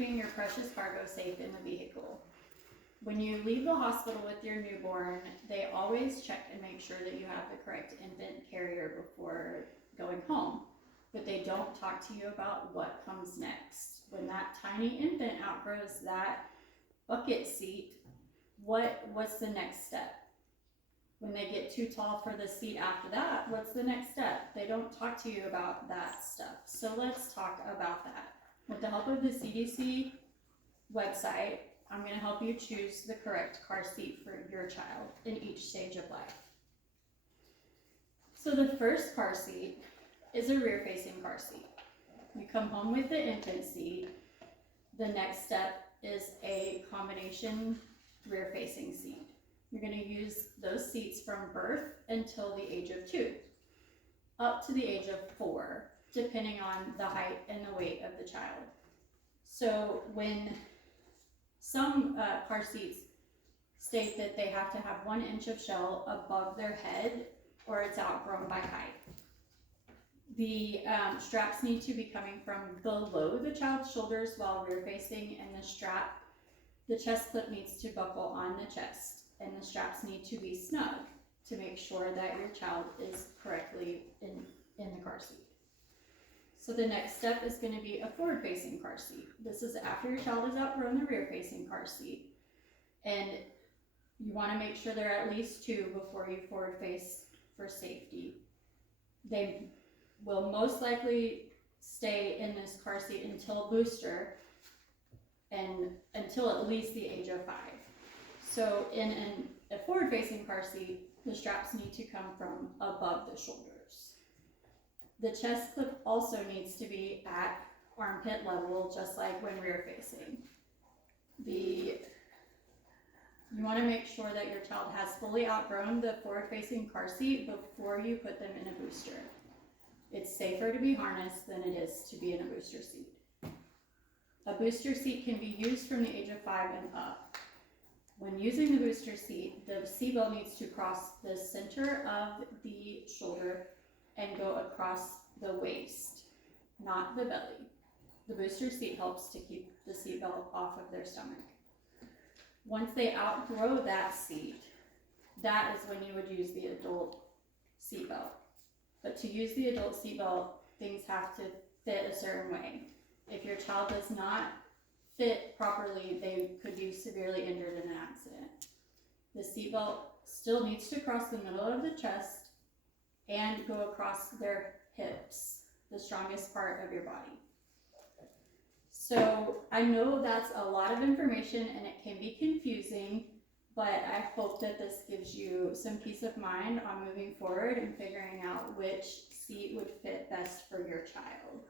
keeping your precious cargo safe in the vehicle. When you leave the hospital with your newborn, they always check and make sure that you have the correct infant carrier before going home. But they don't talk to you about what comes next. When that tiny infant outgrows that bucket seat, what's the next step? When they get too tall for the seat after that, what's the next step? They don't talk to you about that stuff. So let's talk about that. With the help of the CDC website, I'm going to help you choose the correct car seat for your child in each stage of life. So the first car seat is a rear-facing car seat. You come home with the infant seat. The next step is a combination rear-facing seat. You're going to use those seats from birth until the age of 2, up to the age of 4, depending on the height and the weight of the child. So when some car seats state that they have to have 1 inch of shell above their head or it's outgrown by height. The straps need to be coming from below the child's shoulders while rear facing, and the chest clip needs to buckle on the chest, and the straps need to be snug to make sure that your child is correctly in the car seat. So the next step is going to be a forward-facing car seat. This is after your child has outgrown the rear-facing car seat, and you want to make sure they're at least 2 before you forward face for safety. They will most likely stay in this car seat until booster and until at least the age of 5. So in a forward-facing car seat, the straps need to come from above the shoulders. The chest clip also needs to be at armpit level, just like when rear-facing. You want to make sure that your child has fully outgrown the forward-facing car seat before you put them in a booster. It's safer to be harnessed than it is to be in a booster seat. A booster seat can be used from the age of 5 and up. When using the booster seat, the seatbelt needs to cross the center of the shoulder and go across the waist, not the belly. The booster seat helps to keep the seatbelt off of their stomach. Once they outgrow that seat, that is when you would use the adult seatbelt. But to use the adult seatbelt, things have to fit a certain way. If your child does not fit properly, they could be severely injured in an accident. The seatbelt still needs to cross the middle of the chest and go across their hips, the strongest part of your body. So I know that's a lot of information and it can be confusing, but I hope that this gives you some peace of mind on moving forward and figuring out which seat would fit best for your child.